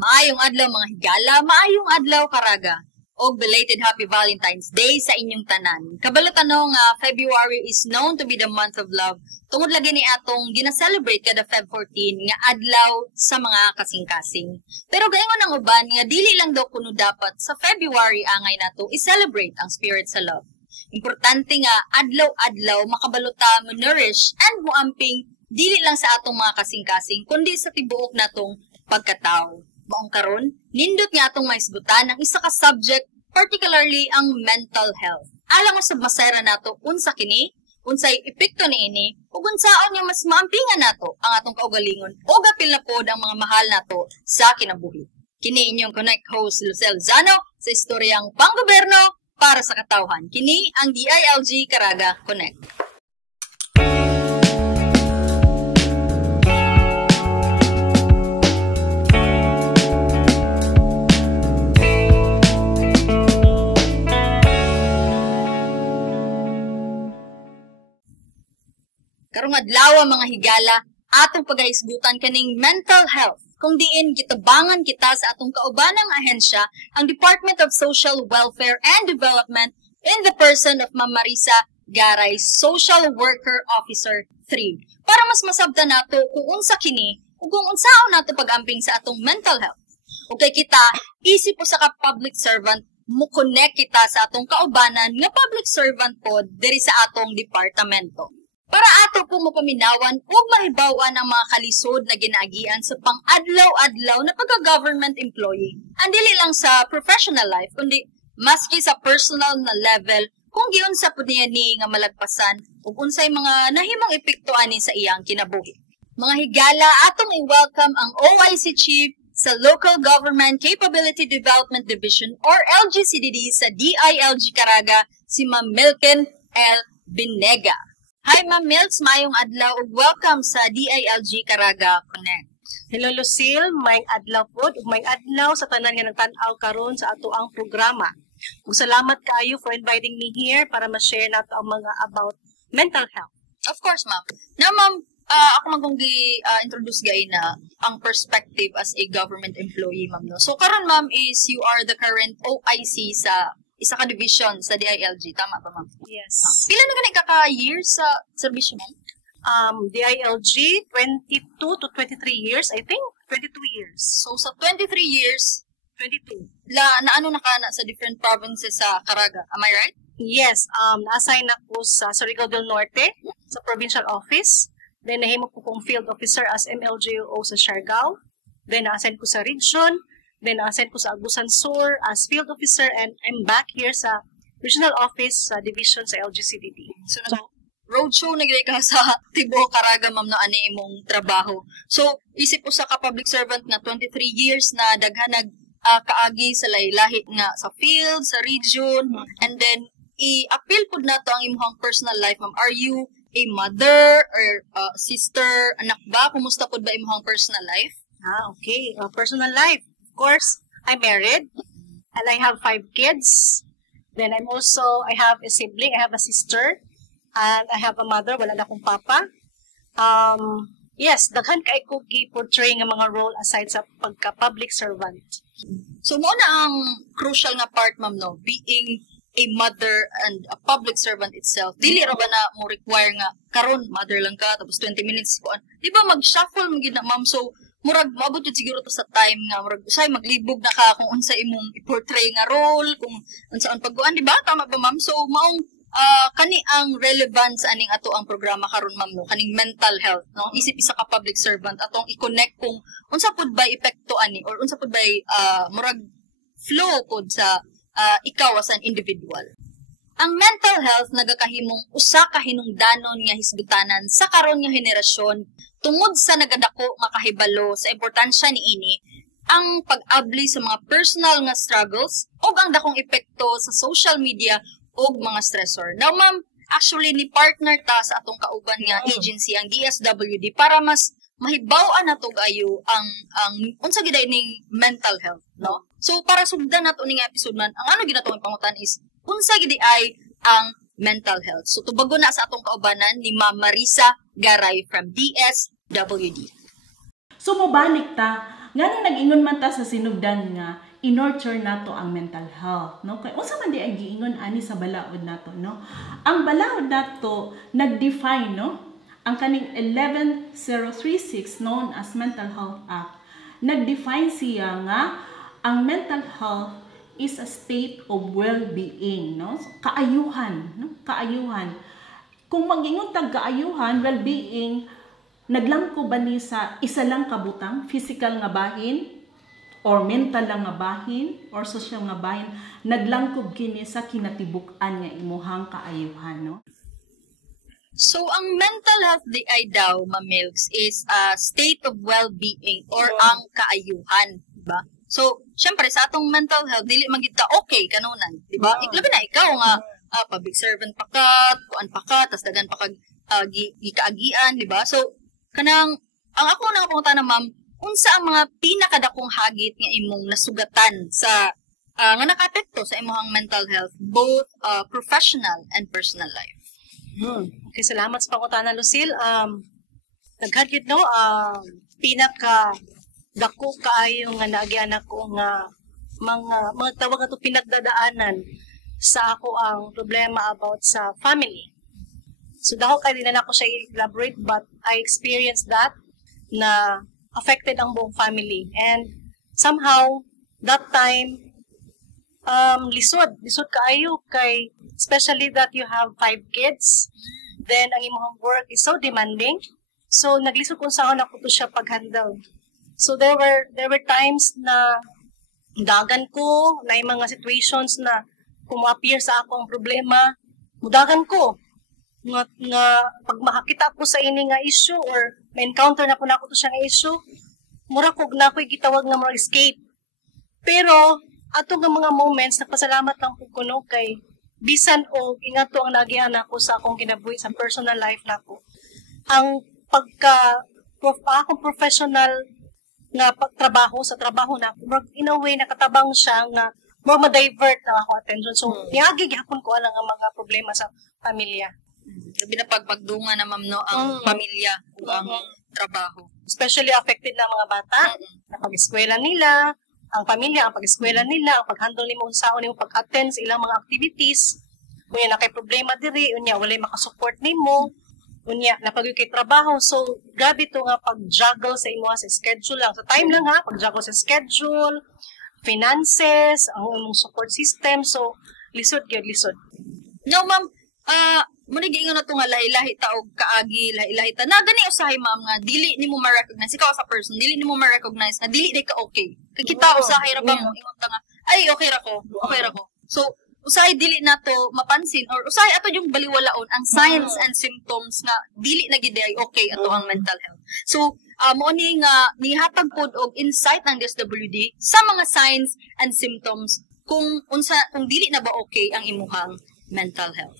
Maayong adlaw mga higala, maayong adlaw karaga. Og belated Happy Valentine's Day sa inyong tanan. Kabalo tanong nga February is known to be the month of love. Tungod lagi ni atong gina-celebrate kada Feb 14 nga adlaw sa mga kasing-kasing. Pero gayon ang uban nga dili lang daw kuno dapat sa February angay nato i-celebrate ang spirit sa love. Importante nga adlaw-adlaw makabalota mo nourish and moamping dili lang sa atong mga kasing-kasing kundi sa tibuok natong pagkatao. Maong karon, nindot nga atong maisgutan ang isa ka subject, particularly ang mental health. Alang mo sa masayra nato unsa kini, unsay epekto niini, ug unsaon nga mas maampingan nato ang atong kaugalingon o gapil na pod ang mga mahal nato sa kinabuhi. Kini inyong Connect host Lucel Zano sa istoryang panggobyerno para sa katawhan. Kini ang DILG Caraga Connect. Karong adlaw mga higala, atong pagahisgutan kaning mental health. Kung diin gitabangan kita sa atong kaubanang ahensya, ang Department of Social Welfare and Development in the person of Ma'am Marisa Garay, Social Worker Officer 3. Para mas masabtan nato kung unsa kini ug kung unsaon nato pag-amping sa atong mental health. Okay kita, isip po sa ka public servant, mo connect kita sa atong kaubanan nga public servant pod diri sa atong departamento. Para ato po mapaminawan o mahibawan ang mga kalisod na ginaagian sa pang-adlaw-adlaw na pagka-government employee. Andili lang sa professional life, kundi maski sa personal na level kung giyon sa po niya ni nga malagpasan o unsay mga nahimong epekto ani sa iyang kinabuhi. Mga higala, atong i-welcome ang OIC Chief sa Local Government Capability Development Division or LGCDD sa DILG Caraga, si Ma'am Milken L. Binega. Hi Ma'am Milks, mayong adlaw ug welcome sa DILG Caraga Connect. Hello Lucille, mayong adlaw pod ug mayong adlaw sa tanan nga nagtan-aw karon sa ato ang programa. Ug salamat kaayo for inviting me here para ma-share nato ang mga about mental health. Of course, ma'am. Now, ma'am, ako magunggi introduce gay na ang perspective as a government employee, ma'am. No? So karon ma'am is you are the current OIC sa isa ka division sa DILG, tama ba ma'am? Yes. Pila na ganit kaka-years sa servisyo ma'am? DILG, 22 to 23 years, I think. 22 years. So sa 23 years, 22. Naano na ka na sa different provinces sa Caraga, am I right? Yes, na-assign ako sa Surigao del Norte, sa provincial office. Then nahimo ko kong field officer as MLGO sa Siargao. Then na-assign ko sa region. Then, na-assign ko sa Agusan Sur as field officer and I'm back here sa regional office sa division sa LGCDD. So roadshow na gilay ka sa Tibo, Caraga, ma'am, na ani imong trabaho. So, isip ko sa ka-public servant na 23 years na daghan kaagi sa lahi nga sa field, sa region, and then, i-appeal po na to ang imong personal life, ma'am. Are you a mother or sister, anak ba? Kumusta po ba imong personal life? Okay. Personal life. Of course, I'm married and I have 5 kids. Then I have a sibling, I have a sister, and I have a mother, wala na akong papa. Yes, daghan kay ko gi-portray nga mga role aside sa pagka-public servant. So, mo na ang crucial na part, ma'am, no? Being a mother and a public servant itself. Dili ra ba na mo require nga, karon mother lang ka, tapos 20 minutes ko. Di ba mag-shuffle mo gid na, ma'am? So, murag maabot yun siguro to sa time nga murag usay maglibog na ka kung unsa imong i-portray nga role, kung unsaon pagguan, di ba? Tama ba ma'am? So maong kani ang relevance aning ato ang programa karon ma'am no, kaning mental health no, isip isa ka public servant atong i-connect kung unsa pud ba epekto ani or unsa pud ba murag flow pud sa ikaw as an individual. Ang mental health nagakahimong usa ka hinungdanon nga hisgutanan sa karon nga henerasyon tungod sa nagadako nga kahibalo sa importansya niini ang pag-abli sa mga personal nga struggles ug ang dakong epekto sa social media ug mga stressor. Now ma'am, actually ni partner ta sa atong kauban nga agency ang DSWD para mas mahibaw-an nato gayo ang unsa gid ning mental health, no? So para sugdan nato ning episode man, ang ano gid natong pangutan is unsa gid ay ang mental health. So tubago na sa atong kaubanan ni Ma'am Marisa Garay from DSWD. So mabanik ta nga nag-ingon man ta sa sinugdan nga in-nurture nato ang mental health, no? Kay unsa man di ang giingon ani sa balaod nato, no? Ang balaod nato nag-define, no? Ang kaning 11036 known as Mental Health Act, nag-define siya nga ang mental health is a state of well-being, no? So, kaayuhan, no? Kaayuhan. Kung mag-ingon tag kaayuhan, well-being, naglangko ba ni sa isa lang kabutang, physical nga bahin, or mental lang nga bahin, or social nga bahin, naglangkob kini sa kinatibuk-an nga imuhang kaayuhan, no? So, ang mental health di ay daw, Milks, is a state of well-being or ang kaayuhan, diba? So, syempre, sa atong mental health, dili magita okay kanunan, diba? Labi na ikaw nga, public servant pa ka, kuan pa ka, tas dagan pa kag gikaagian, diba? So, kanang, ang ako na punta na, ma'am, unsa ang mga pinakadakong hagit nga imong nasugatan sa nga nakaapekto sa imong mental health, both professional and personal life? Okay, salamat sa pangutana, Lucille. Naghagit, no, pinaka dako kaayo nga naagian ako nga mga tawag ato pinagdadaanan sa ako ang problema about sa family. So dako kay din na ako siya elaborate, but I experienced that na affected ang buong family. And somehow, that time, lisod kaayo kay, especially that you have 5 kids, then ang imong work is so demanding. So, naglisod kung saan ako to siya pag-handle. So, there were times na dagan ko, na yung mga situations na kung-appear sa ako ang problema, mudagan ko. Nga pag makakita ko sa ini nga issue or may encounter na po na ako to siya nga issue, mura ko na ako'y gitawag nga mga escape. Pero, ato nga mga moments, nagpasalamat lang po ko no, kay bisan o ingato ang nagihan ako sa akong kinabuhi sa personal life na ko. Ang akong professional nga pagtrabaho sa trabaho na ko, in a way, nakatabang siya nga more ma-divert na ako attention. So, niyagig hapon ko alang ang mga problema sa pamilya. Labi na pagpagdunga na, ma'am, no, ang pamilya o ang trabaho. Especially affected na mga bata, na pag-eskwela nila, ang pamilya, ang pag-eskwela nila, ang pag-handle nimo unsaon nimo pag-attend sa ilang mga activities. Unya na kay problema diri, unya walay makasupport nimo. Unya napagyo kay trabaho. So grabe to nga pag-juggle sa imo sa schedule lang. Sa time lang ha, pag-juggle sa schedule, finances, ang imong support system. So lisod gyud, lisod. No, ma'am, muna giingon na ito nga lahi-lahi ta og kaagi, lahi-lahi ta. Na gani usahay, ma'am, nga dili nimo ma-recognize. Ikaw sa person, dili nimo ma-recognize na dili di ka okay. Kay kita usahay ra ba mo ingon ta nga, ay okay ra ko, okay ra ko. So usahay dili nato mapansin or usahay ato yung baliwalaon ang signs and symptoms nga dili na gid ay okay ato ang mental health. So mo ni nga nihatag pod og insight ng DSWD sa mga signs and symptoms kung dili na ba okay ang imuhang mental health.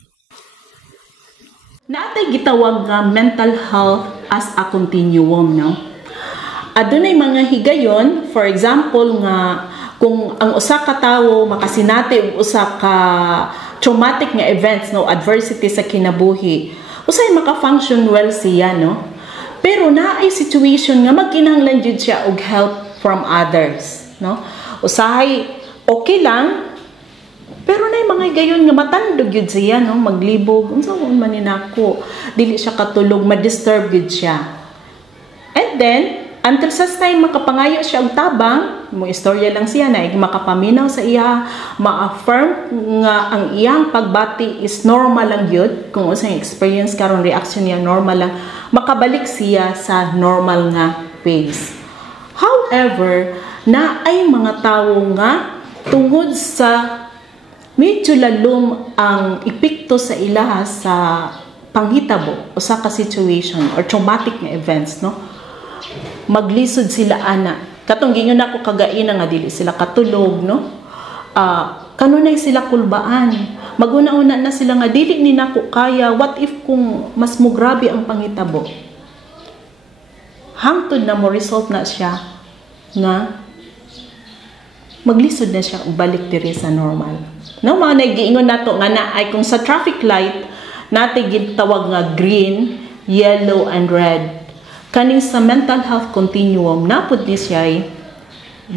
Naatay gitawag nga mental health as a continuum, no? Adunay mga higayon, for example nga kung ang usa ka tawo makasinati og usa ka traumatic nga events, no, adversity sa kinabuhi, usay maka-function well siya, no? Pero naay situation nga magkinahanglan jud siya og help from others, no? Usahay okay lang, pero na mga gayon nga matandog yun siya, no? Maglibog, unsa man ninako, dili siya katulog, ma-disturb yun siya. And then, until sa time makapangayo siya og tabang, mo istorya lang siya na makapaminaw sa iya, ma-affirm nga ang iyang pagbati is normal lang yun, kung unsang experience karon reaction niya normal lang, makabalik siya sa normal nga pace. However, na ay mga tawo nga tungod sa medyo lalom ang epekto sa ilaha sa panghitabo o sa ka-situation or traumatic nga events, no? Maglisod sila ana. Katong gingon nako kagaina nga dili sila katulog, no? Kanunay sila kulbaan. Maguna-una na sila nga dili ni nako kaya, what if kung mas mo grabe ang panghitabo? Hangtod na mo result na siya nga maglisod na siya ug balik diri sa normal. No, mga nagiingon nato nga na ay kung sa traffic light natin gitawag nga green, yellow and red. Kaning sa mental health continuum napud ni siya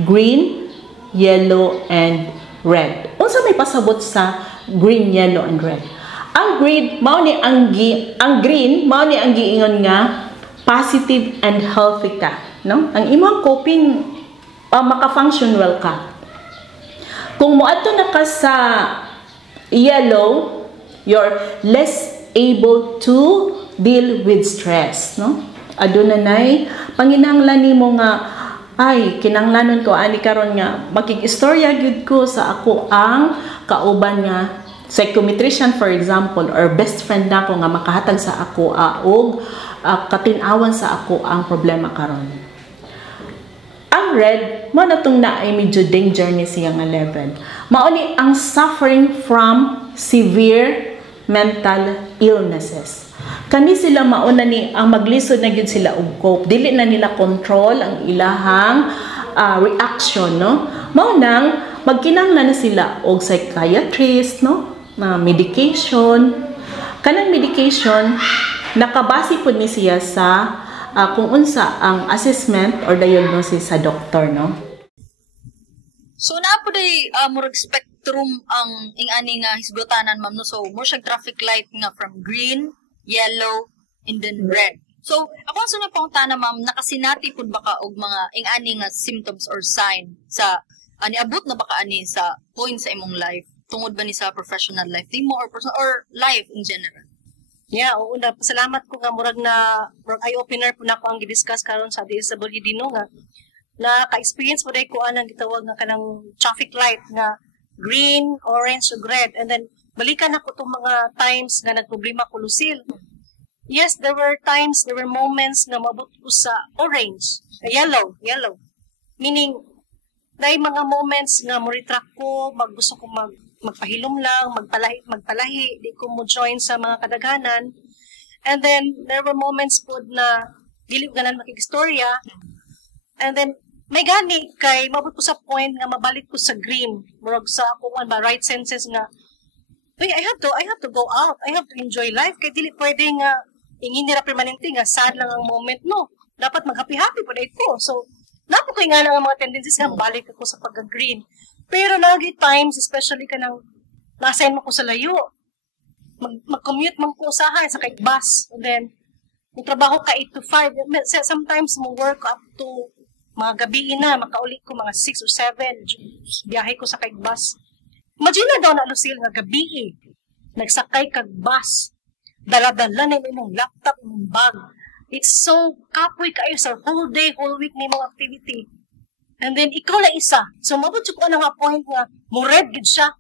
green, yellow, and red. Unsa may pasabot sa green, yellow, and red? Ang green mao ni ang green mao ni ang giingon nga positive and healthy ka, no? Ang imong coping maka-function well ka. Kung moadto na ka sa yellow, you're less able to deal with stress, no? Aduna nay panginahanglan nimo nga ay kinahanglanon ko ani karon nga makig-istorya gyud ko sa ako ang kauban nga psychometrician, for example, or best friend nako nga makahatag sa ako og katin-awan sa ako ang problema karon. Ang red mo na tong na ay medyo danger ni siya nga level. Mao ni ang suffering from severe mental illnesses. Kani sila mauna ni ang maglisod na gyud sila og cope. Dili na nila control ang ilahang reaction, no? Mao nang magkinahanglan na sila og psychiatrist, no? Na medication. Kanang medication nakabase pud ni siya sa kung unsa ang assessment or diagnosis sa doktor, no? So na po day murag spectrum ang ingani nga hisgotanan ma'am, no? So mo siya traffic light nga from green, yellow, and then red. So ako ang sunod pang tana ma'am, nakasinati pud baka og mga ingani nga symptoms or sign sa ani abot na baka ani sa point sa imong life tungod ba ni sa professional life nimo or personal or life in general? Yeah, oo na. Pasalamat ko nga murag eye-opener po na ko ang gidiscuss karon sa DSWD no nga na ka-experience po dahil ko anang gitawag nga kanang traffic light nga green, orange, ug red. And then, balikan ako itong mga times nga nagproblema ko Lucille. Yes, there were moments nga mabot ko sa orange, yellow. Meaning, dahil mga moments nga mo-retract ko, gusto ko magpahilom lang, magpalahi, di ko mo join sa mga kadaghanan. And then, there were moments po na dili ko ganan makikistorya. And then, may gani kay mabot ko sa point nga mabalik ko sa green. Murag sa ako ba right senses nga, wait, I have to go out. I have to enjoy life. Kay dili pwede nga ingin nila permanente nga sad lang ang moment. No, dapat mag-happy-happy po dahil ko. So, napo ko nga ng mga tendencies nga balik ako sa pagka-green. Pero lagi times, especially ka nang nasayin mo ko sa layo, mag-commute man ko usahay sa kay bus. And then, trabaho ka 8 to 5. Sometimes mo work up to mga gabi na, makauli ko mga 6 or 7. Biyahe ko sa kay bus. Imagine na daw na Lucille nga gabi nagsakay kag bus. Dala-dala na imong laptop, imong bag. It's so kapoy kayo sa whole day, whole week ni mga activity. And then, ikaw na isa. So, mabot ko na nga point nga, mo red gid siya.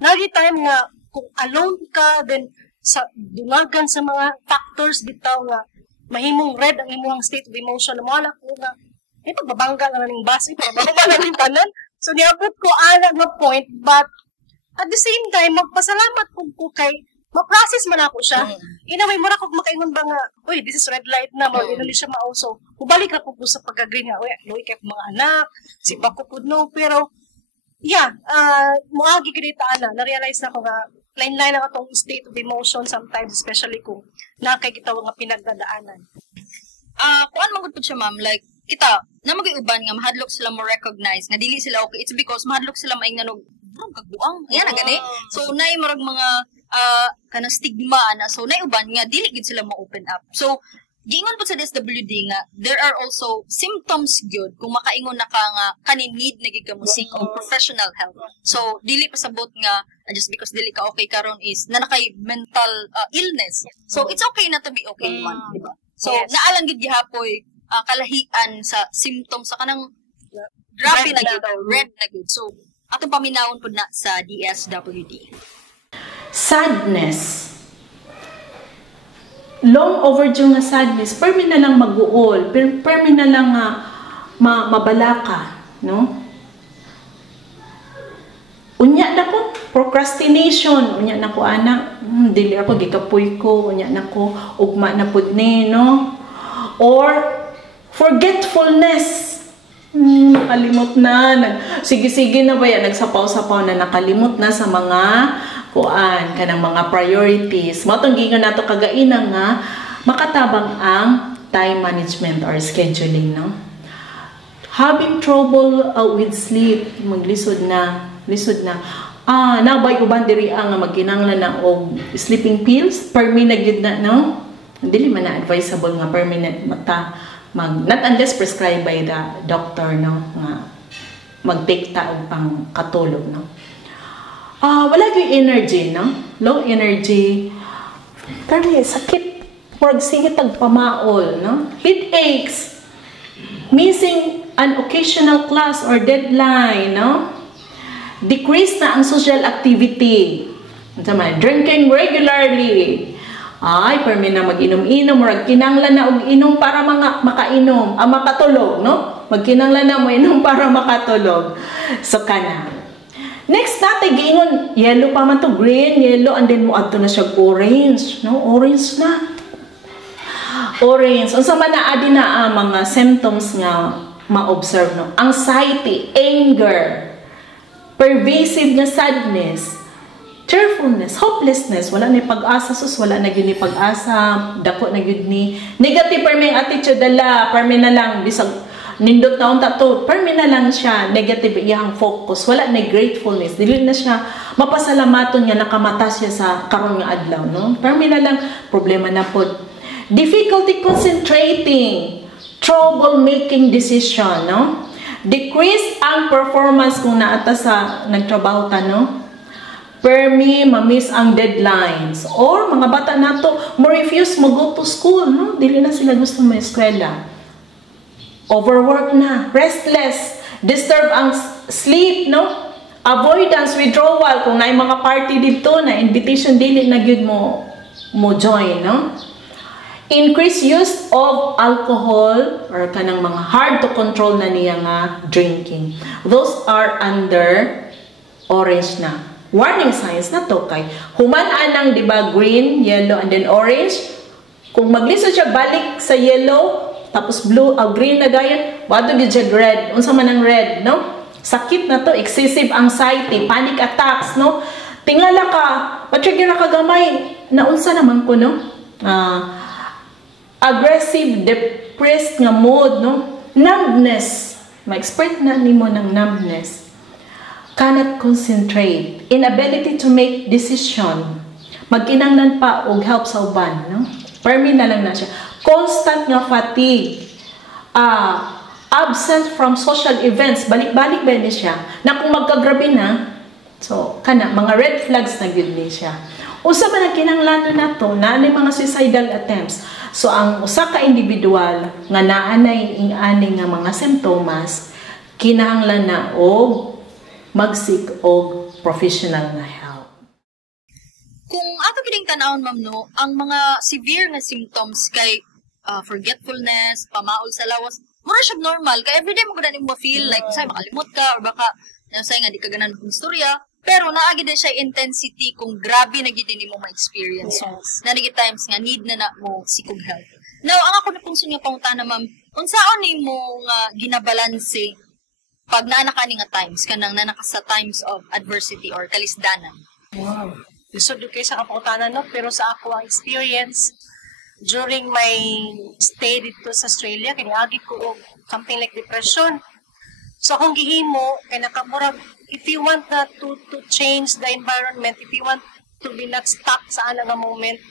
Nagi time nga, kung alone ka, then, sa dungagan sa mga factors bitaw nga, mahimong red ang imong state of emotion. Wala ko nga, pagbabangga nga ng bus, pagbabangga nga ng tanan. So, niabot ko anak nga point, but, at the same time, magpasalamat ko kay, ma-process man ako siya. In a way, mura ko makaingon ba nga, uy, this is red light na, hindi siya mauso. Kubalik ako po sa pagka-green nga, uy, loy kay mga anak, si Bako po no, pero, yeah, muagi kita na-realize na ko nga, line-line na itong state of emotion sometimes, especially kung nakikita nga pinagdadaanan. Kuan magud po siya ma'am, like, kita, na mag-iuban nga, mahadlok sila mo recognize, nga dili sila okay, it's because mahadlok sila maingnanog, kagbuang, yan na gani. So, naay marag mga, kanang stigma na so naiuban nga dili gid sila mo-open up. So giingon po sa DSWD nga there are also symptoms gyud kung makaingon na ka nga kanin need na gid ka mo seek og professional help. So dili pasabot nga just because dili ka okay karon is na nakay mental illness. So it's okay na to be okay man, di ba? So naalang gid gihapoy kalahian sa symptoms sa kanang grabe na gid red na gid. So atong paminawon pud na sa DSWD. Sadness. Long overdue nga sadness. Permi na lang mag-uol. Permi na lang mabalaka. No? Unya na ko. Procrastination. Unya na ko, anak. Dili ako, gikapoy ko. Unya na ko, ugma na pud ni, no? Or, forgetfulness. Nakalimot na. Sige-sige na ba yan? Nagsapaw-sapaw na nakalimot na sa mga kuan kanang mga priorities. Matong gingon nato kagaina nga makatabang ang time management or scheduling, no? Having trouble with sleep, maglisod na, nabay uban diri ang magkinahanglan na og sleeping pills, permanent gid na, no? Dili man na advisable nga permanent mata not unless prescribed by the doctor, no, nga mag-take ta og pang katulog, no. Wala gyud energy, no? Low energy. Kani sakit, murag sige tag pamaol, no? Headaches, missing an occasional class or deadline, no? Decrease na ang social activity. Drinking regularly. Ay, permi na mag-inom-inom, murag kinanglan na og inom para makainom, makatulog, no? Magkinanglan na mo inom para makatulog. So kana. Next natin giingon, yellow pa man to, green, yellow, and then mo adto na siya orange, no? Orange na. Orange. Unsa man na adi na mga symptoms nga ma-observe, no? Anxiety, anger, pervasive na sadness, cheerfulness, hopelessness, wala na pag-asa, wala na yun ni pag-asa, dako na yun ni negative permi attitude dala, permi na lang, bisag nindot na unta to, permi na lang siya, negative iyang focus, wala na gratefulness, dili na siya mapasalamaton niya, nakamata siya sa karon nga adlaw, no? Permi na lang, problema na po. Difficulty concentrating, trouble making decision, no? Decrease ang performance kung naata sa nagtrabaho ta, no? Permi, ma-miss ang deadlines. Or, mga bata nato, mo-refuse mo-go to school, no? Dili na sila gusto may eskwela. Overwork na. Restless. Disturb ang sleep, no? Avoidance, withdrawal. Kung na mga party dito, na invitation, dili na gyud mo join, no? Increased use of alcohol or kanang mga hard to control na niya nga drinking. Those are under orange na. Warning signs na to kay human anang, di ba, green, yellow, and then orange. Kung maglisod siya balik sa yellow, tapos blue, green na gaya, wado gyud siya red. Unsa man ang red, no? Sakit na to, excessive anxiety, panic attacks, no? Tingala ka, matrigger na kagamay, naunsa naman ko, no? Aggressive, depressed nga mood, no? Numbness, ma-expert na nimo ng numbness. Cannot concentrate, inability to make decision, magkinanglan pa og help sa uban, no? Permi na lang na siya. Constant nga fatigue, absent from social events, balik-balik ba ni siya, na kung magkagrabe na, so, mga red flags na gyud ni siya. Usa man ang kinahanglan na to, naanay mga suicidal attempts. So, ang usa ka individual nga naanay ing-ani nga mga simptomas, kinahanglan na og mag-seek og professional na help. Kung ato kining tanawon, ma'am, no, ang mga severe nga symptoms kay forgetfulness, pamaol sa lawas, mura siya normal. Kaya everyday mo gud mo feel like say makalimot ka or baka say nga di ka ganan ng istorya, pero naagi din siya intensity kung grabe na gid nimo ma-experience. Yes. Na nagi times nga need na mo seek help. Now, ang ako na pong sunya pangutana, ma'am, unsaon nimo nga ginabalanse pag naanaka ni nga times kanang nanaka sa times of adversity or kalisdanan? Wow. Lisod kayo sa kapangutanan, no? Pero sa ako ang experience during my stay dito sa Australia, kiniagi ko something like depression. So akong gihimo kay nakamurag, if you want to change the environment, if you want to be not stuck sa ana nga moment,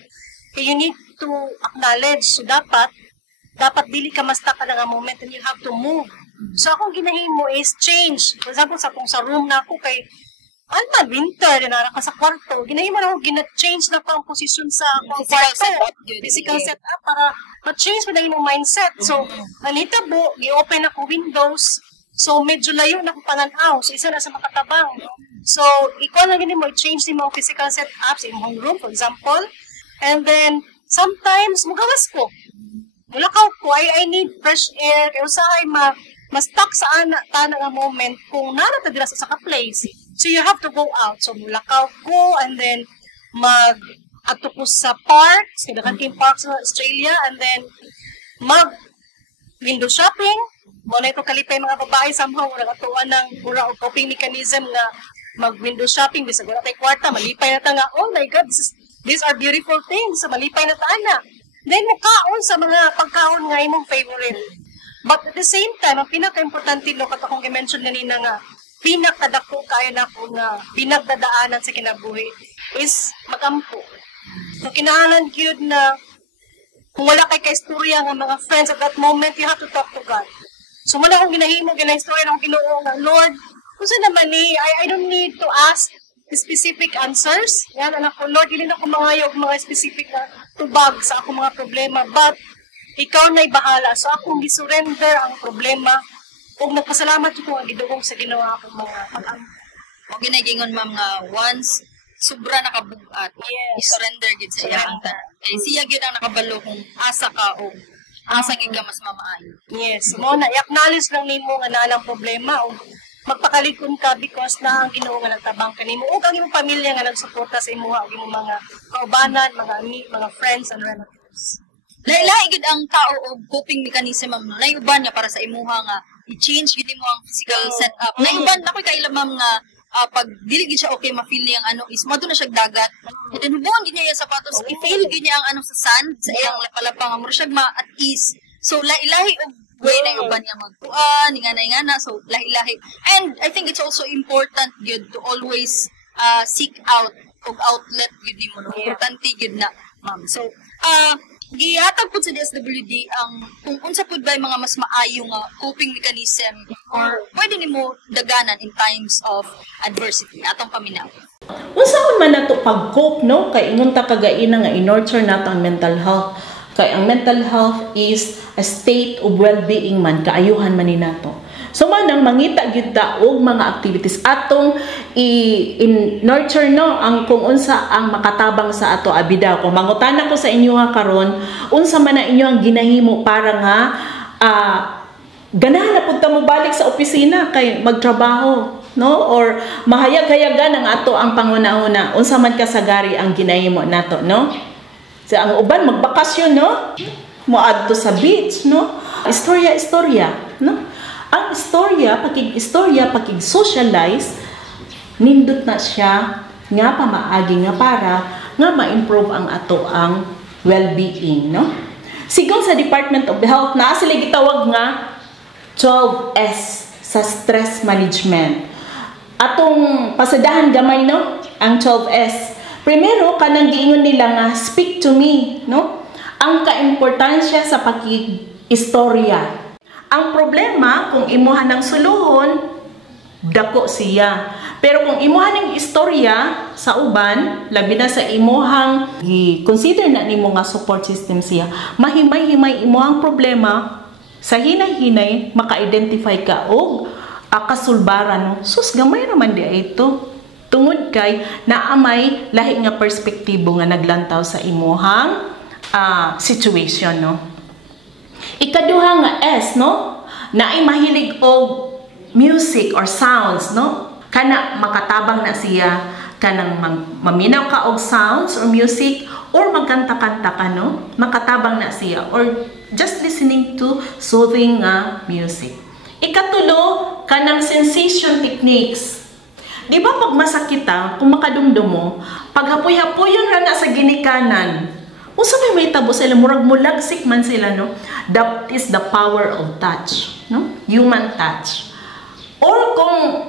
you need to acknowledge. So dapat dili ka ma-stuck ka na nga moment and you have to move. So akong ginahimo is change. For example, sa room na ako kay winter, dinara ka sa kwarto, ginahimo na ako, gina-change na pa ang posisyon sa physical setup para ma-change mo na yung mindset. So, nanitabo, gi-open ako windows, so medyo layo na akong pananaw, so isa na sa makatabang. So, ikaw lang gini mo, i-change din mo ang physical setup sa imong room, for example, and then, sometimes, mugawas ko. Mulakaw ko, I need fresh air, kaya usahay ma-stuck sa tanang nga moment kung naratadira sa ka-place. So, you have to go out. So, mulakaw ko, and then, ato ko sa parks, kadakan parks sa Australia, and then, window shopping. Muna ito kalipay mga babae, somehow, nagatuan ng coping mechanism na mag-window shopping, bisag wala tayo kwarta, malipay na ta nga, oh my God, these are beautiful things, so malipay na ta na. Then, mukaon sa mga pagkaon nga imong favorite. But at the same time, ang pinaka-importante no kat akong i-mention ganina nga pinakadako kayo na ko nga pinagdadaanan sa kinabuhi is magampo. So kinahanglan gyud na kung wala kay kaistorya nga mga friends at that moment, you have to talk to God. So wala akong ginahimo ginaistorya ng Ginoo nga Lord, kung saan naman I don't need to ask specific answers. Yan, anak ko, Lord, hindi na ako mangayog mga specific na tubag sa akong mga problema. But, ikaw na'y bahala. So, akong gisurrender ang problema. Kung nagpasalamat ko ang gidugong sa ginawa akong mga pag-ampo. O ginagingon, ma'am, nga once sobra nakabugat, i-surrender gid sa iya ang kay siya gid ang nakabalo kung asa ka o asa gid ka mas mamaayo. Yes, mo na i-acknowledge lang nimo nga naa ang problema o magpakalikon ka because na ang Ginoo nga nagtabang kanimo ug ang imong pamilya nga nagsuporta sa imuha ug imong mga kaubanan, mga friends and relatives. Lain-lain gid ang tao og coping mechanism, ma'am. Naiuban niya para sa imuha nga i-change gid mo ang physical setup. Naiuban na koy kaila, ma'am, nga pag dili gid siya okay ma-feel niya ang ano is mado na siya dagat. Then hubon gid niya yung sapatos, i-feel gid niya ang ano sa sand sa iyang lapalapang mo siya ma at ease. So lahi-lahi og way na uban niya magtuan, ingana so lahi-lahi. And I think it's also important yun to always seek out og outlet yun nimo no. Importante yun na, ma'am. So gihatag pud sa DSWD ang kung unsa pud ba mga mas maayo nga coping mechanism or pwede nimo daganan in times of adversity atong paminaw. Unsa man nato pag-cope no kay ingon ta kagaina nga in-nurture nato ang mental health. Kay ang mental health is a state of well-being man, kaayuhan man ni nato. So manang mangita gyud ta og mga activities atong i-nurture no ang kung unsa ang makatabang sa ato abida. Kung mangutana ko sa inyo nga karon, unsa man na inyo ang ginahimo para nga ganahan na pud ta mo balik sa opisina kay magtrabaho, no? Or mahayag-hayagan ang ato ang panguna-una. Unsa man kasagari ang ginahimo nato, no? So, ang uban magbakasyon, no? Moadto sa beach, no? Istorya, no? Ang istorya, pakig-socialize, nindot na siya nga pamaagi nga para nga ma-improve ang ato ang well-being, no? Sigon sa Department of Health na sila gitawag nga 12S sa stress management. Atong pasadahan gamay, no? Ang 12S. Primero, kanang giingon nila nga, speak to me, no? Ang kaimportansya sa pakig-istorya. Ang problema, kung imuhan ng suluhon, dako siya. Pero kung imuhan ng istorya sa uban, labi na sa imuhang i-consider na nimo nga support system siya, mahimay-himay imuhang problema, sa hinay-hinay, maka-identify ka og kasulbaran, no? Sus, gamay naman di ito. Tungod kay naamay lahi nga perspektibo nga naglantaw sa imuhang situation, no? Ikaduha nga S, no? Naay mahilig og music or sounds, no? Kana makatabang na siya kanang maminaw ka og sounds or music or magkanta-kanta ka, no? Makatabang na siya or just listening to soothing music. Ikatulo, kanang sensation techniques. Di ba pag masakit kung makadumdum mo, paghapoy-hapoyon ra na sa ginikanan, usa may tabo sila, murag mulagsik man sila, no? That is the power of touch, no? Human touch. Or kung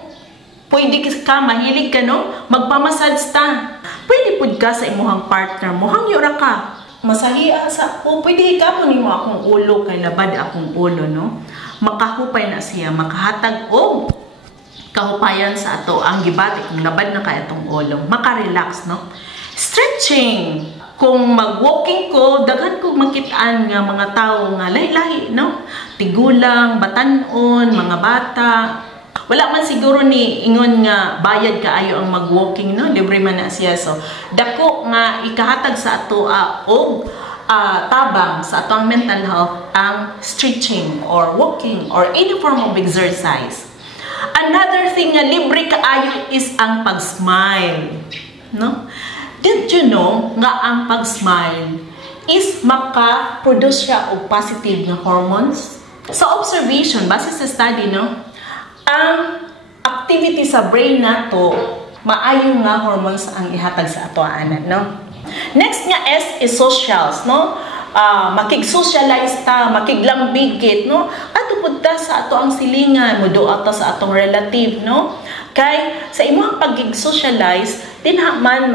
pwede ka, mahilig ka, no? Magpamassage ta. Pwede pud ka sa imuhang partner mo, hangyo ra ka. Masahiya sa, pwede ka mo nimo akong ulo, kay labad akong ulo, no? Makahupay na siya, makahatag og kahupayan sa ato ang gibati kung labad na kay atong ulo, maka-relax, no? Stretching. Kung mag-walking ko, daghan ko makitaan nga mga tao nga lahi-lahi, no? Tigulang, batanon, mga bata. Wala man siguro ni ingon nga bayad kaayo ang mag-walking, no? Libre man na siya. So, dako nga ikahatag sa ato og tabang sa ato ang mental health ang stretching or walking or any form of exercise. Another thing nga libre kaayo is ang pag-smile, no? Did you know nga ang pag-smile is maka-produce siya og positive nga hormones? Sa observation, base sa study, no? Ang activity sa brain nato maayo nga hormones ang ihatag sa ato anan, no? Next nga S is socials, no? makig-socialize ta, makiglambigit, no? Ato pud ta sa ato ang silingan, moduot ta sa atong relative, no? Kay sa imong pagig-socialize, dinha man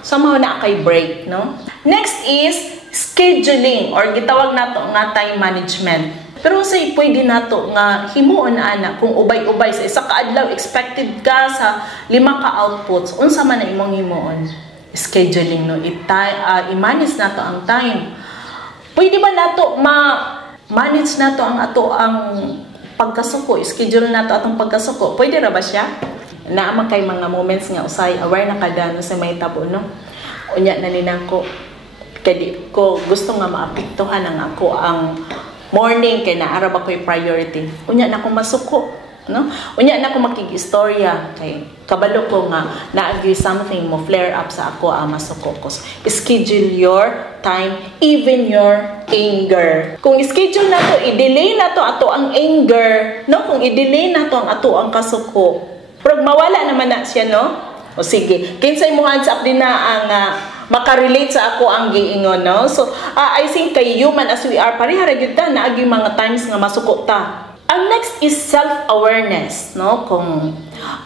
somehow na kay break, no? Next is scheduling or gitawag nato nga time management. Pero say pwede nato nga himuon ana kung ubay-ubay sa isa ka adlaw expected ka sa 5 ka outputs, unsa man na imong himuon? Scheduling, no? I-manage nato ang time. Pwede ba nato ma-manage nato ang ato ang pagkasuko, schedule nato atong pagkasuko? Pwede ra ba siya? Naamang kay mga moments nga usay aware na kada no sa may tabo, no? Unya na ninako kadi ko gusto nga maapektuhan ang ako ang morning kay naara ba ko'y priority. Unya na ko masuko, no? Unya na ko makig-istorya kay kabalo ko nga naagi something mo flare up sa ako masuko ko. Schedule your time, even your anger. Kung schedule na to, i-delay na to ato ang anger, no? Kung i-delay na to ang ato ang kasuko, pero mawala naman na siya, no? O sige, kinsay mo hands up din na ang makarelate sa ako ang giingon, no? So, I think kay human as we are, pareha ra gyud ta na agi mga times nga masuko ta. Ang next is self-awareness, no?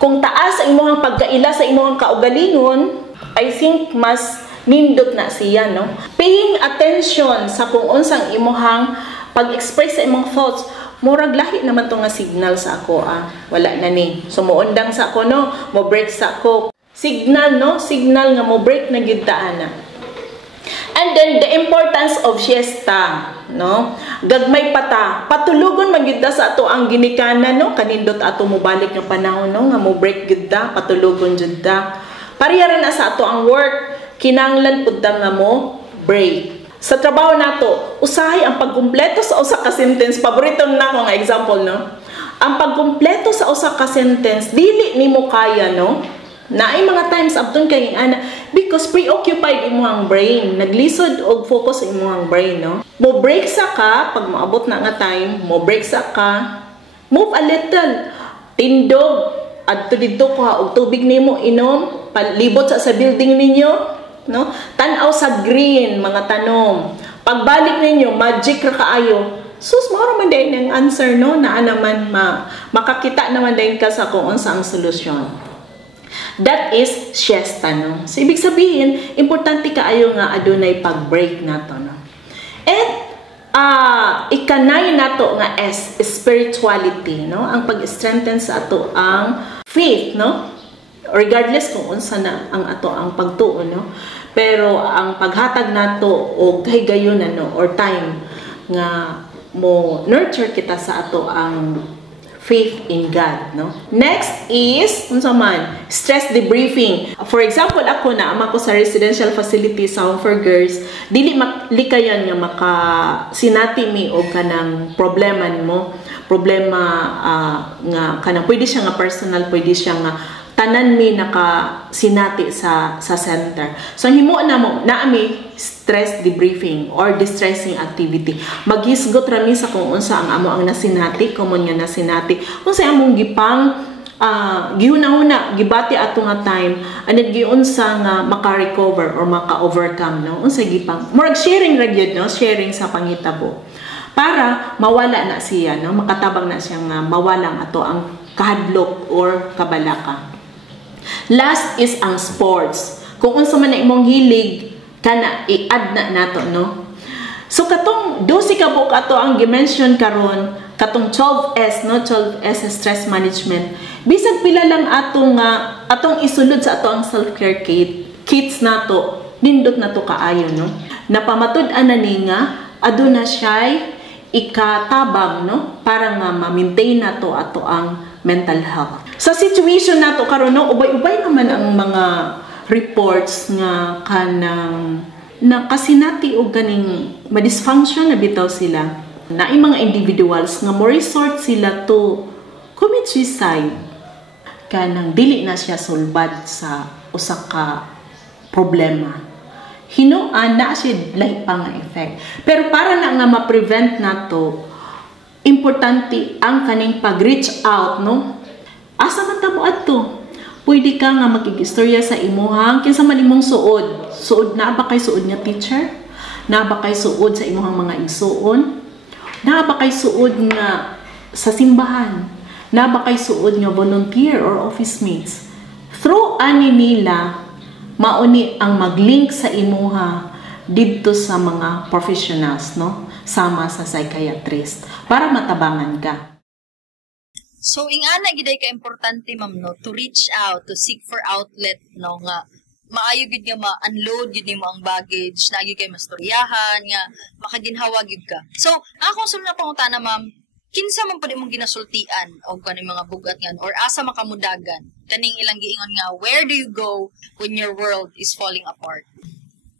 Kung taas ang imong pagkaila sa imong kaugalingon, I think mas nindot na siya, no? Paying attention sa kung unsang imong pag-express sa imong thoughts, murag lahi naman to nga signal sa ako, wala na ni. So, muundang sa ako, no? Mo break sa ako. Signal, no? Signal nga mo break na gyud ta ana. And then, the importance of siesta, no? Gagmay pata. Patulugon man gyud ta sa ato ang ginikanan, no? Kanindot ato mo balik ng panahon, no? Nga mo break gyud ta, patulugon gyud ta. Pareha ra na sa ato ang work, kinanglan pud ta nga mo break. Sa trabaho nato, usahay ang pagkumpleto sa usa ka sentence. Paborito na ko nga example, no? Ang pagkumpleto sa usa ka sentence, dili nimo kaya, no? Naay mga times abton kay ana because preoccupied imong brain, naglisod og focus imong brain, no? Mo break sa ka pag maabot na nga time, mo break sa ka, move a little, tindog adto didto ko og tubig nimo inom, palibot sa building ninyo, no? Tan-aw sa green mga tanom. Pagbalik ninyo magic ra kaayo. Sus mao man din ang answer, no? Naa naman makakita naman din ka sa kung unsa ang solusyon. That is siesta, no? So, ibig sabihin, importante kaayo nga adunay pag-break nato, no? And, ikanay nato nga spirituality, no? Ang pag-strengthen sa ato ang faith, no? Regardless kung unsa na ang ato ang pagtuo, no? Pero, ang paghatag nato o gayon, no? Or time nga mo nurture kita sa ato ang faith in God, no? Next is, unsa man, stress debriefing. For example, ako na ama ko sa residential facility sa Home for Girls, dili likayan nga sinati mi og kanang problema nimo, problema nga kanang pwede siya nga personal, pwede siya nga tanan mi sinati sa center. So himo na mo naami stress debriefing or distressing activity. Maghisgot ra mi sa kung unsa ang amo ang nasinati, common nga nasinati. Unsa among gipang gihuna-huna gibati ato nga time anid giunsa nga maka-recover or maka-overcome, no? Unsa gipang murag sharing ra gyud, no? Sharing sa pangitabo para mawala na siya, no? Makatabang na siya nga mawalang ato ang kahadlok or kabalaka. Last is ang sports. Kung unsa man na imong hilig, kana i-add na nato, no? So katong 12 ka buok ato ang gi-mention karon, katong 12S, no? 12S stress management. Bisag pila lang atong isulod sa ato ang self-care kits nato, nindot nato kaayo, no? Napamatud-an na ni nga aduna siya ikatabang, no? Para nga ma-maintain nato ato ang mental health. Sa situation nato karon, no, ubay-ubay naman ang mga reports nga kanang nakasinati og ganing ma-dysfunction na bitaw sila. Naay mga individuals nga mo resort sila to commit suicide kanang dili na siya sulbad sa usa ka problema. Hinuan na siya lahi pa nga effect. Pero para na nga ma-prevent nato, importante ang kaning pag-reach out, no? Asa man ta mo adto? Pwede ka nga makikistorya sa imuhang kinsa man imong suod. Suod na ba kay suod nga teacher? Na ba kay suod sa imuhang mga igsuon? Na ba kay suod nga sa simbahan? Na ba kay suod nga volunteer or office mates? Through ani nila, mauni ang mag-link sa imuha dito sa mga professionals, no? Sama sa psychiatrist para matabangan ka. So, ingana giday ka importante, ma'am, no, to reach out, to seek for outlet, no, nga maayo gid nga ma-unload gid nimo ang baggage, na gyud kay mastoryahan nga makaginhawa gid ka. So, akong sulod na pangutana, ma'am, kinsa man pud imong ginasultian og kaning mga bugat ngan or asa makamudagan kaning ilang giingon nga where do you go when your world is falling apart?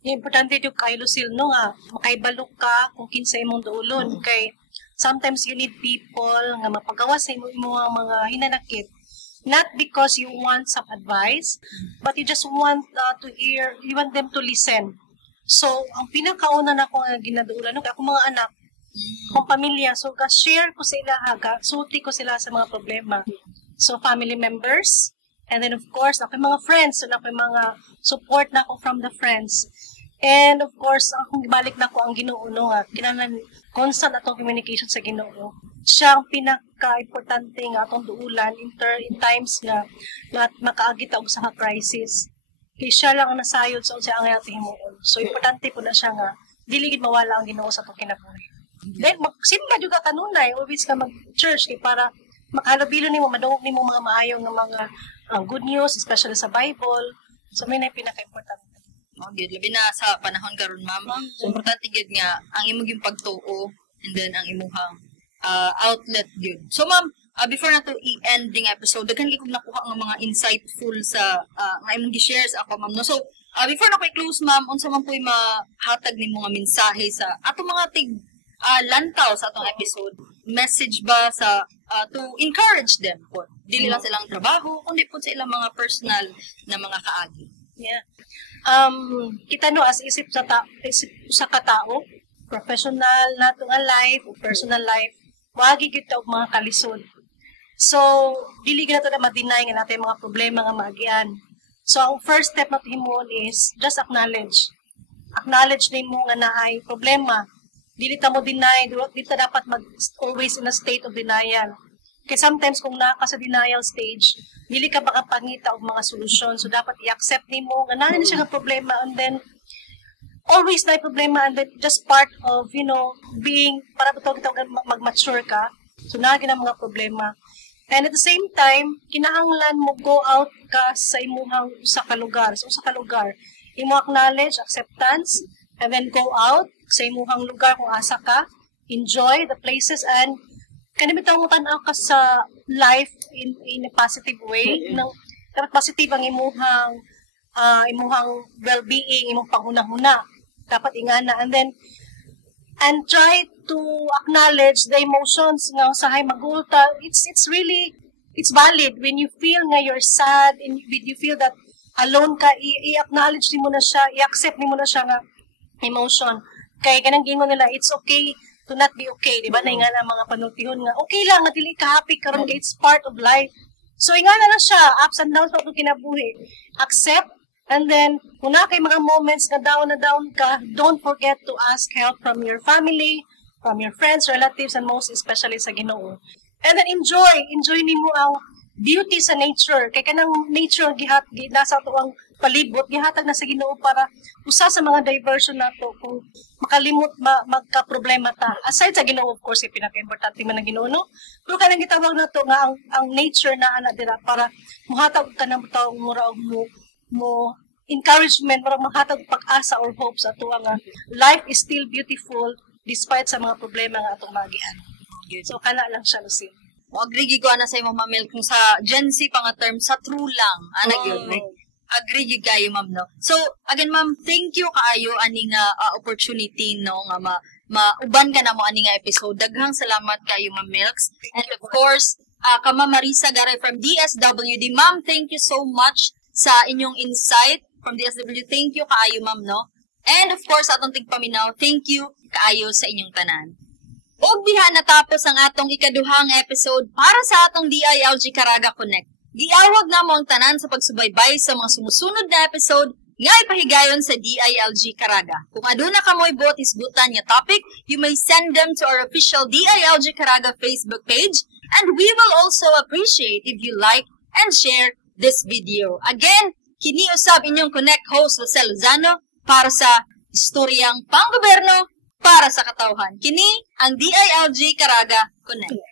Importante yung kay Lucille, no, nga makaibalok ka kung kinsa imong duolon. Kay sometimes you need people nga mapagawas sa imong mga hinanakit. Not because you want some advice, but you just want to hear, you want them to listen. So, ang pinakauna na ko nga ginaduulan, no, kaya akong mga anak, akong pamilya, so share ko sila, sulti ko sila sa mga problema. So, family members, and then of course, ako mga friends, so ako mga support na ako from the friends. And of course, akong balik na ko ang Ginoo, no, nga kinahanglan constant atong communication sa Ginoo. Siya ang pinaka-importante nga atong duulan in times nga makaagit og sa crisis. Kaya siya lang ang nasayod sa ang ating himuon. So importante po na siya nga dili gid mawala ang Ginoo sa atong kinabuhi. Then magsimba jud ka kanunay, always ka mag-church kay para makahalabilo nimo madungog nimo mga maayo nga mga good news, especially sa Bible. So may na pinaka-importante. Gid labi na sa panahon karon, ma'am. So importante gid nga ang imong yung pagtuo and then ang imong outlet gid. So ma'am, before na to i-end ding episode, daghan gyud nakuha nga mga insightful sa nga imong gi-share sa ako, ma'am. No, so before na ko i-close, ma'am, unsa man puy mahatag nimo nga mensahe sa ato mga lantaw sa atong episode? Message ba sa to encourage them po? Dili lang silang trabaho, kundi po sa ilang mga personal na mga kaagi. Yeah. Kita no as isip sa katao, professional na to nga life o personal life, wagi kita og mga kalisod. So dili gyud nato na ma-deny nga natin mga problema nga maagian. So ang first step nato himon is just acknowledge nimo nga naay problema. Dili ta mo deny, dili ta dapat always in a state of denial. Kaya sometimes kung naka sa denial stage, dili ka makapangita og mga solusyon. So dapat i-accept nimo nga naa na siya nga problema, and then always na problema, and then just part of, being para ba kita mag-mature ka. So naa gyud ang mga problema. And at the same time, kinahanglan mo go out ka sa imuhang usa ka lugar. So usa ka lugar, imo acknowledge, acceptance, and then go out sa imuhang lugar kung asa ka, enjoy the places, and kanimitaw mo tanaw ka sa life in a positive way. Dapat positive ang imuhang well-being, imong panghunahuna. Dapat ingana. And try to acknowledge the emotions nga usahay magulta. It's valid when you feel nga you're sad and when you feel that alone ka, i-acknowledge nimo na siya, i-accept nimo na siya nga emotion. Kaya kanang gingon nila, it's okay to not be okay, di ba? Na nga na mga panultihon nga, okay lang, nga dili ka happy karon kay it's part of life. So, ingana na siya, ups and downs pa ito kinabuhi. Accept, and then, kung na kay mga moments na down ka, don't forget to ask help from your family, from your friends, relatives, and most especially sa Ginoo. And then, enjoy nimo ang beauty sa nature. Kay kanang nature, nasa ito ang palibot, gihatag na sa Ginoo para usa sa mga diversion nato kung makalimot magka-problema ta. Aside sa Ginoo, of course, pinaka-importante man ang Ginoo, no? Pero kanang gitawag nato nga ang nature na ana dira para muhatag ka ng taong mura og mo encouragement para mahatag pag-asa or hope sa ato nga life is still beautiful despite sa mga problema nga atong magian. So kana lang siya, Lucille. Agree ko na sa imo, Ma'am Mel, kung sa Gen Z pa nga term, sa true lang. Yun. Agree you kayo, ma'am, no? So, again, ma'am, thank you kaayo aning opportunity, no, nga mauban ka na mo aning episode. Daghang salamat kayo, Ma'am Milks. And of course, ka Ma'am Marisa Garay from DSWD. Ma'am, thank you so much sa inyong insight from DSWD. Thank you kaayo, ma'am, no? And of course, atong tigpaminaw, thank you kaayo sa inyong tanan. Og diha natapos ang atong ikaduhang episode para sa atong DILG Caraga Connect. Giawag na mo ang tanan sa pagsubaybay sa mga sumusunod na episode nga ipahigayon sa DILG Caraga. Kung aduna ka mo'y buot isgutan nga topic, you may send them to our official DILG Caraga Facebook page, and we will also appreciate if you like and share this video. Again, kini usab inyong Connect host Jose Lozano para sa istoryang panggoberno para sa katawhan. Kini ang DILG Caraga Connect.